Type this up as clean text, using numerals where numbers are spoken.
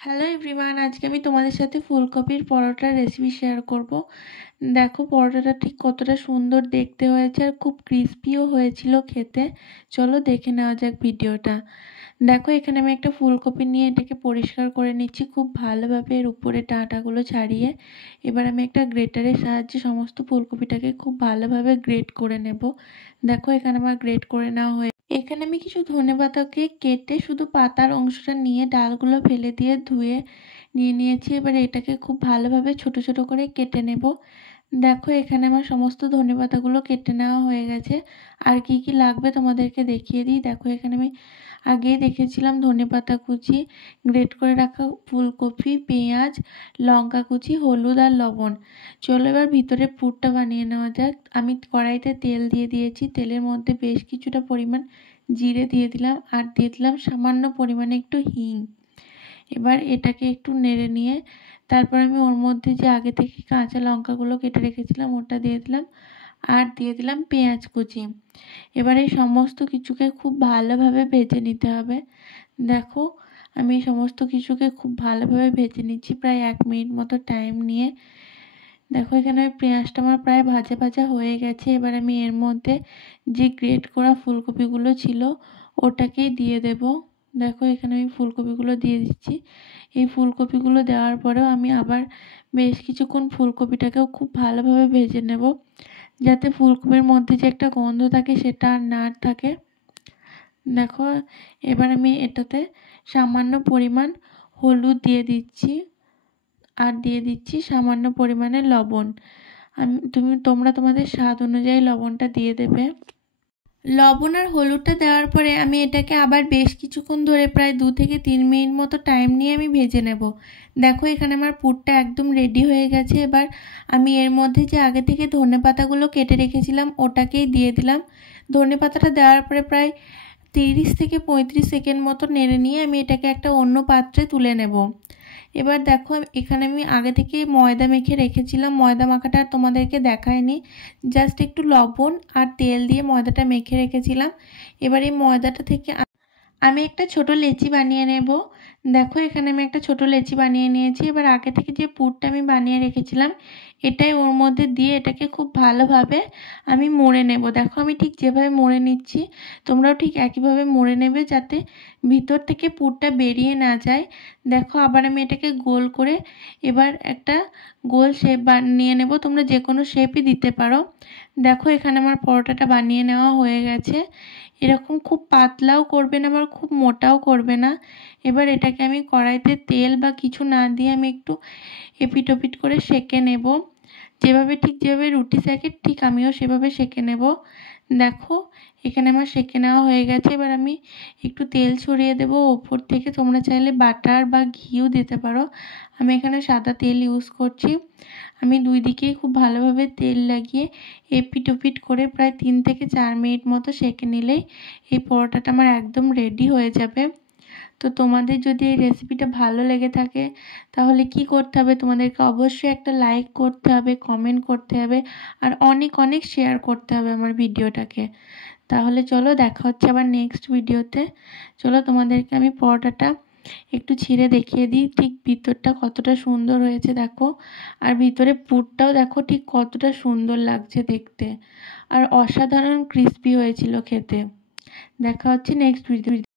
Hello everyone, আজকে আমি তোমাদের সাথে ফুলকপির পরোটার রেসিপি শেয়ার করব। দেখো পরোটাটা ঠিক কতটা সুন্দর দেখতে হয়েছে আর খুব ক্রিস্পিও হয়েছিল খেতে। চলো দেখে নেওয়া যাক ভিডিওটা। দেখো এখানে আমি একটা ফুলকপি নিয়ে এটাকে পরিষ্কার করে নিচ্ছি খুব ভালোভাবে, এর উপরে ডাঁটাগুলো ছাড়িয়ে। এবার আমি একটা গ্রেটারের সাহায্যে সমস্ত ফুলকপিটাকে খুব ভালোভাবে গ্রেট করে নেব। দেখো এখানে আমার গ্রেট করে নেওয়া হয়ে, এখানে আমি কিছু ধনেপাতাকে কেটে শুধু পাতার অংশটা নিয়ে ডালগুলো ফেলে দিয়ে ধুয়ে নিয়েছি। এবার এটাকে খুব ভালোভাবে ছোট ছোট করে কেটে নেব। দেখো এখানে আমার সমস্ত ধনেপাতাগুলো কেটে নেওয়া হয়ে গেছে। আর কি কি লাগবে তোমাদেরকে দেখিয়ে দিই। দেখো এখানে আমি আগেই দেখেছিলাম ধনেপাতা কুচি, গ্রেট করে রাখা ফুলকপি, পেঁয়াজ, লঙ্কা কুচি, হলুদ আর লবণ। চলো এবার ভিতরে পুরটা বানিয়ে নেওয়া যাক। আমি কড়াইতে তেল দিয়ে দিয়েছি, তেলের মধ্যে বেশ কিছুটা পরিমাণ জিরে দিয়ে দিলাম আর দিয়ে দিলাম সামান্য পরিমাণে একটু হিং। এবার এটাকে একটু নেড়ে নিয়ে তারপর আমি ওর মধ্যে যে আগে থেকে কাঁচা লঙ্কাগুলো কেটে রেখেছিলাম ওটা দিয়ে দিলাম আর দিয়ে দিলাম পেঁয়াজ কুচি। এবার এই সমস্ত কিছুকে খুব ভালোভাবে ভেজে নিতে হবে। দেখো আমি সমস্ত কিছুকে খুব ভালোভাবে ভেজে নিচ্ছি প্রায় 1 মিনিট মতো টাইম নিয়ে। দেখো এখানে পেঁয়াজটা আমার প্রায় ভাজা ভাজা হয়ে গেছে। এবার আমি এর মধ্যে যে গ্রেট করা ফুলকপিগুলো ছিল ওটাকেই দিয়ে দেব। দেখো এখানে আমি ফুলকপিগুলো দিয়ে দিচ্ছি। এই ফুলকপিগুলো দেওয়ার পরেও আমি আবার বেশ কিছুক্ষণ ফুলকপিটাকেও খুব ভালোভাবে ভেজে নেব, যাতে ফুলকপির মধ্যে যে একটা গন্ধ থাকে সেটা আর না থাকে। দেখো এবার আমি এটাতে সামান্য পরিমাণ হলুদ দিয়ে দিচ্ছি আর দিয়ে দিচ্ছি সামান্য পরিমাণে লবণ। তোমরা তোমাদের স্বাদ অনুযায়ী লবণটা দিয়ে দেবে। লবণ আর হলুদটা দেওয়ার পরে আমি এটাকে আবার বেশ কিছুক্ষণ ধরে প্রায় 2 থেকে 3 মিনিট মতো টাইম নিয়ে আমি ভেজে নেব। দেখো এখানে আমার পুরটা একদম রেডি হয়ে গেছে। এবার আমি এর মধ্যে যে আগে থেকে ধনেপাতাগুলো কেটে রেখেছিলাম ওটাকেই দিয়ে দিলাম। ধনেপাতাটা দেওয়ার পরে প্রায় 30 থেকে 35 সেকেন্ড মতো নেড়ে নিয়ে আমি এটাকে একটা অন্য পাত্রে তুলে নেব। এবার দেখো এখানে আমি আগে থেকে ময়দা মেখে রেখেছিলাম। ময়দা মাখাটা আর তোমাদেরকে দেখায়নি, জাস্ট একটু লবণ আর তেল দিয়ে ময়দাটা মেখে রেখেছিলাম। এবার এই ময়দাটা থেকে আমি একটা ছোট লেচি বানিয়ে নেব। দেখো এখানে আমি একটা ছোট লেচি বানিয়ে নিয়েছি। এবার আগে থেকে যে পুরটা আমি বানিয়ে রেখেছিলাম এটাই ওর মধ্যে দিয়ে এটাকে খুব ভালোভাবে আমি মুড়ে নেব। দেখো আমি ঠিক যেভাবে মুড়ে নিচ্ছি তোমরাও ঠিক একইভাবে মুড়ে নেবে, যাতে ভিতর থেকে পুরটা বেরিয়ে না যায়। দেখো আবার আমি এটাকে গোল করে এবার একটা গোল শেপ বানিয়ে নেব। তোমরা যে কোনো শেপই দিতে পারো। দেখো এখানে আমার পরোটাটা বানিয়ে নেওয়া হয়ে গেছে। এরকম খুব পাতলাও করবে না আবার খুব মোটাও করবে না। এবার এটাকে আমি কড়াইতে তেল বা কিছু না দিয়ে আমি একটু এপিট ওপিট করে সেঁকে নেব। যেভাবে রুটি সেঁকে ঠিক আমিও সেভাবে সেঁকে নেব। দেখো এখানে আমার সেঁকে নেওয়া হয়ে গেছে। এবার আমি একটু তেল ছড়িয়ে দেবো ওপর থেকে। তোমরা চাইলে বাটার বা ঘিও দিতে পারো। আমি এখানে সাদা তেল ইউজ করছি। আমি দুই দিকেই খুব ভালোভাবে তেল লাগিয়ে এপিট ওপিট করে প্রায় 3 থেকে 4 মিনিট মতো সেঁকে নিলেই এই পরোটাটা আমার একদম রেডি হয়ে যাবে। তো তোমাদের যদি এই রেসিপিটা ভালো লেগে থাকে তাহলে কি করতে হবে, তোমাদেরকে অবশ্যই একটা লাইক করতে হবে, কমেন্ট করতে হবে আর অনেক অনেক শেয়ার করতে হবে আমার ভিডিওটাকে। তাহলে চলো দেখা হচ্ছে আবার নেক্সট ভিডিওতে। চলো তোমাদেরকে আমি পরোটাটা একটু ছিঁড়ে দেখিয়ে দিই ঠিক ভিতরটা কতটা সুন্দর হয়েছে। দেখো আর ভিতরে পুরটাও দেখো ঠিক কতটা সুন্দর লাগছে দেখতে আর অসাধারণ ক্রিস্পি হয়েছিল খেতে। দেখা হচ্ছে নেক্সট ভিডিও।